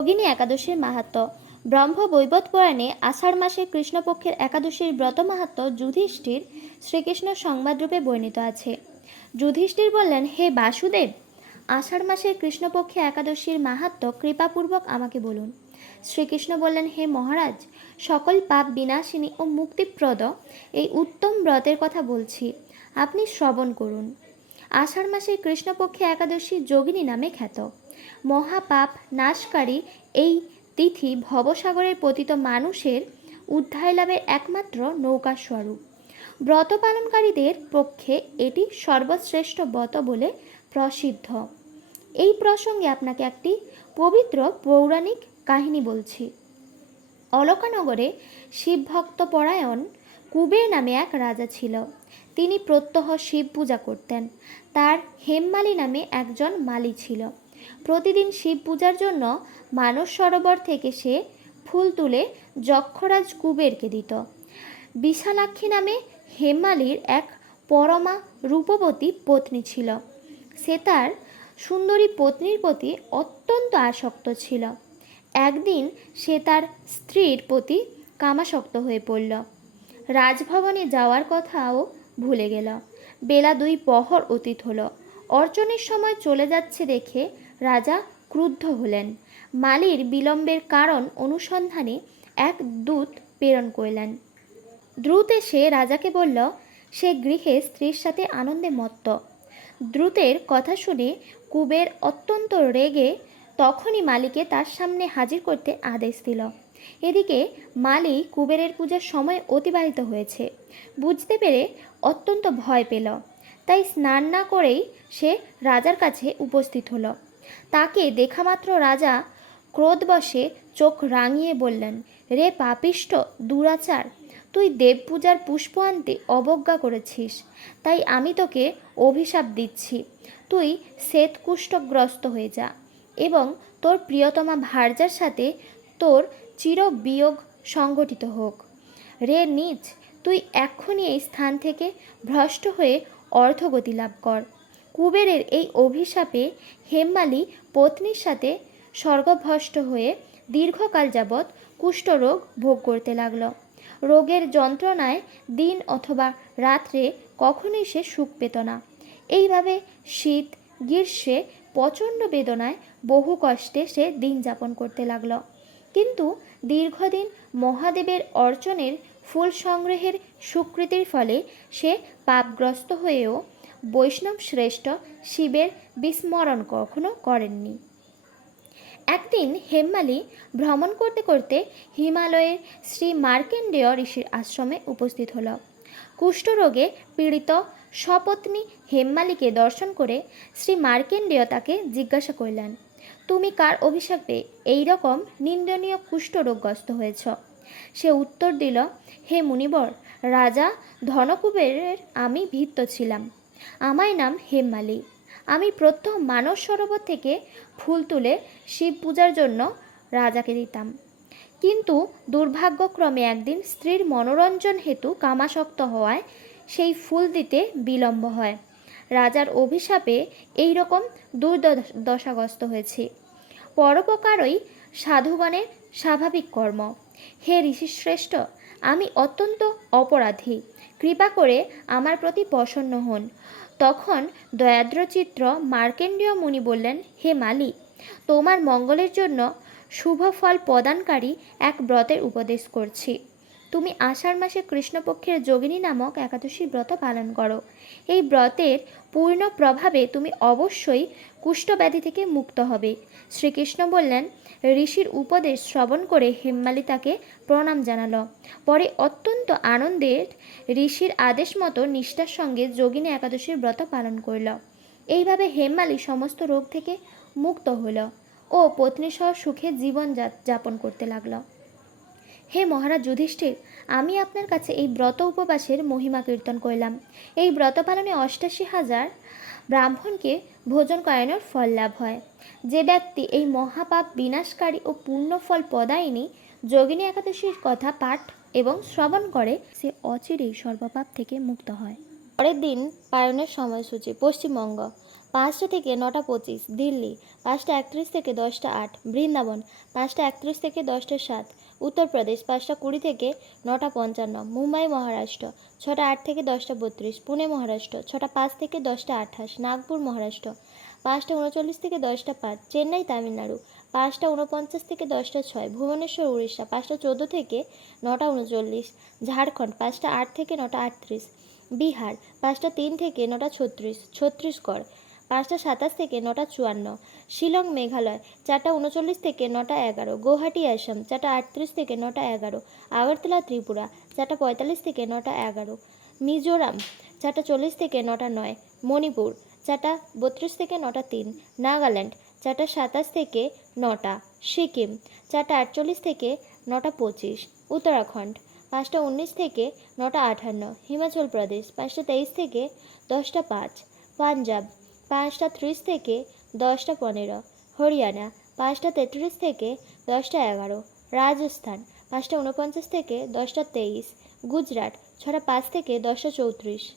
যোগিনী একাদশীর মাহাত্ম্য। ব্রহ্মবৈবর্ত পুরাণে আষাঢ় মাসে কৃষ্ণপক্ষের একাদশীর ব্রত মাহাত্ম্য যুধিষ্ঠির শ্রীকৃষ্ণ সংবাদরূপে বর্ণিত আছে। যুধিষ্ঠির বললেন, হে বাসুদেব, আষাঢ় মাসের কৃষ্ণপক্ষে একাদশীর মাহাত্ম্য কৃপাপূর্বক আমাকে বলুন। শ্রীকৃষ্ণ বললেন, হে মহারাজ, সকল পাপ বিনাশিনী ও মুক্তিপ্রদ এই উত্তম ব্রতের কথা বলছি, আপনি শ্রবণ করুন। আষাঢ় মাসের কৃষ্ণপক্ষে একাদশী যোগিনী নামে খ্যাত। মহাপাপ নাশকারী এই তিথি ভবসাগরের পতিত মানুষের উদ্ধার লাভের একমাত্র নৌকা স্বরূপ। ব্রত পালনকারীদের পক্ষে এটি সর্বশ্রেষ্ঠ ব্রত বলে প্রসিদ্ধ। এই প্রসঙ্গে আপনাকে একটি পবিত্র পৌরাণিক কাহিনী বলছি। অলকানগরে শিবভক্তপরায়ণ কুবের নামে এক রাজা ছিল। তিনি প্রত্যহ শিব পূজা করতেন। তার হেমমালী নামে একজন মালী ছিল। প্রতিদিন শিব পূজার জন্য মানস সরোবর থেকে সে ফুল তুলে যক্ষরাজ কুবেরকে দিত। বিশালাক্ষী নামে হেমমালীর এক পরমা রূপবতী পত্নী ছিল। সে তার সুন্দরী পত্নীর প্রতি অত্যন্ত আসক্ত ছিল। একদিন সে তার স্ত্রীর প্রতি কামাসক্ত হয়ে পড়ল। রাজভবনে যাওয়ার কথাও ভুলে গেল। বেলা 2 প্রহর অতীত হলো। অর্চনের সময় চলে যাচ্ছে দেখে রাজা ক্রুদ্ধ হলেন। মালীর বিলম্বের কারণ অনুসন্ধানে এক দূত প্রেরণ করলেন। দ্রুত এসে রাজাকে বলল, সে গৃহে স্ত্রীর সাথে আনন্দে মত্ত। দ্রুতের কথা শুনে কুবের অত্যন্ত রেগে তখনই মালীকে তার সামনে হাজির করতে আদেশ দিল। এদিকে মালী কুবেরের পূজার সময় অতিবাহিত হয়েছে বুঝতে পেরে অত্যন্ত ভয় পেল। তাই স্নান না করেই সে রাজার কাছে উপস্থিত হলো। তাকে দেখামাত্র রাজা ক্রোধবশে চোখ রাঙিয়ে বললেন, রে পাপিষ্ঠ দুরাচার, তুই দেবপূজার পুষ্প আনতে অবজ্ঞা করেছিস, তাই আমি তোকে অভিশাপ দিচ্ছি। তুই শ্বেতকুষ্ঠগ্রস্ত হয়ে যা এবং তোর প্রিয়তমা ভার্যার সাথে তোর চিরবিয়োগ সংগঠিত হোক। রে নীচ, তুই এক্ষুনি এই স্থান থেকে ভ্রষ্ট হয়ে অর্ধগতি লাভ কর। কুবেরের এই অভিশাপে হেমমালী পত্নীর সাথে স্বর্গভ্রষ্ট হয়ে দীর্ঘকাল যাবৎ কুষ্ঠরোগ ভোগ করতে লাগল। রোগের যন্ত্রণায় দিন অথবা রাত্রে কখনোই সে সুখ পেত না। এইভাবে শীত গ্রীষ্মে প্রচণ্ড বেদনায় বহু কষ্টে সে দিন যাপন করতে লাগল। কিন্তু দীর্ঘদিন মহাদেবের অর্চনের ফুল সংগ্রহের স্বীকৃতির ফলে সে পাপগ্রস্ত হয়েও বৈষ্ণব শ্রেষ্ঠ শিবের বিস্মরণ কখনো করেননি। একদিন হেমমালী ভ্রমণ করতে করতে হিমালয়ের শ্রী মার্কেন্ডেয় ঋষির আশ্রমে উপস্থিত হল। কুষ্ঠরোগে পীড়িত সপত্নী হেমমালীকে দর্শন করে শ্রী মার্কেন্ডেয় তাকে জিজ্ঞাসা করলেন, তুমি কার অভিশাপে এই রকম নিন্দনীয় কুষ্ঠরোগগ্রস্ত হয়েছ? সে উত্তর দিল, হে মুনিবর, রাজা ধনকুবেরের আমি ভৃত্য ছিলাম। আমার নাম হেমমালী। আমি প্রত্যহ মানস সরোবর থেকে ফুল তুলে শিব পূজার জন্য রাজাকে দিতাম। কিন্তু দুর্ভাগ্যক্রমে একদিন স্ত্রীর মনোরঞ্জন হেতু কামাসক্ত হওয়ায় সেই ফুল দিতে বিলম্ব হয়। রাজার অভিশাপে এই রকম দুর্দশাগ্রস্ত হয়েছি। পরোপকারই সাধুগণের স্বাভাবিক কর্ম। হে ঋষিশ্রেষ্ঠ, আমি অত্যন্ত অপরাধী, কৃপা করে আমার প্রতি প্রসন্ন হন। তখন দয়াদ্রচিত্র মার্কেন্ডীয় মুনি বললেন, হে মালী, তোমার মঙ্গলের জন্য শুভ ফল প্রদানকারী এক ব্রতের উপদেশ করছি। তুমি আষাঢ় মাসে কৃষ্ণপক্ষের যোগিনী নামক একাদশী ব্রত পালন করো। এই ব্রতের পূর্ণ প্রভাবে তুমি অবশ্যই কুষ্ঠব্যাধি থেকে মুক্ত হবে। শ্রীকৃষ্ণ বললেন। ঋষির উপদেশ শ্রবণ করে হেমমালী তাকে প্রণাম জানালো। পরে অত্যন্ত আনন্দের ঋষির আদেশ মতো নিষ্ঠার সঙ্গে যোগিনী একাদশীর ব্রত পালন করল। এইভাবে হেমমালী সমস্ত রোগ থেকে মুক্ত হল ও পত্নীসহ সুখে জীবন যাপন করতে লাগল। হে মহারাজ যুধিষ্ঠির, আমি আপনার কাছে এই ব্রত উপবাসের মহিমা কীর্তন করলাম। এই ব্রত পালনে 88,000 ব্রাহ্মণকে ভোজন করানোর ফল লাভ হয়। যে ব্যক্তি এই মহাপাপ বিনাশকারী ও পূর্ণফল প্রদায়িনী যোগিনী একাদশীর কথা পাঠ এবং শ্রবণ করে, সে অচিরেই সর্বপাপ থেকে মুক্ত হয়। পরের দিন পালনের সময়সূচি। পশ্চিমবঙ্গ 5টা থেকে 9টা 25, দিল্লি 5টা 31 থেকে 10টা 8, বৃন্দাবন 5টা 31 থেকে 10টা 7, উত্তরপ্রদেশ 5টা 20 থেকে 9টা 55, মুম্বাই মহারাষ্ট্র 6টা 8 থেকে 10টা 32, পুনে মহারাষ্ট্র 6টা 5 থেকে 10টা 28, নাগপুর মহারাষ্ট্র 5টা 39 থেকে 10টা 5, চেন্নাই তামিলনাড়ু 5টা 49 থেকে 10টা 6, ভুবনেশ্বর উড়িষ্যা 5টা 14 থেকে 9টা 39, ঝাড়খণ্ড 5টা 8 থেকে 9টা 38, বিহার 5টা 3 থেকে 9টা 36, ছত্তিশগড় 5টা 27 থেকে 9টা 54, শিলং মেঘালয় 4টা 39 থেকে 9টা 11, গুয়াহাটি আসাম 4টা 38 থেকে 9টা 11, আগরতলা ত্রিপুরা 4টা 45 থেকে 9টা 11, মিজোরাম 4টা 40 থেকে 9টা 9, মণিপুর 4টা 32 থেকে 9টা 3, নাগাল্যান্ড 4টা 27 থেকে 9টা, সিকিম 4টা 48 থেকে 9টা 25, উত্তরাখণ্ড 5টা 19 থেকে 9টা 58, হিমাচল প্রদেশ 5টা 23 থেকে 10টা 5, পাঞ্জাব 5টা 30 থেকে 10টা 15, হরিয়ানা 5টা 33 থেকে 10টা 11, রাজস্থান 5টা 49 থেকে 10টা 23, গুজরাট 6টা 5 থেকে 10টা 34।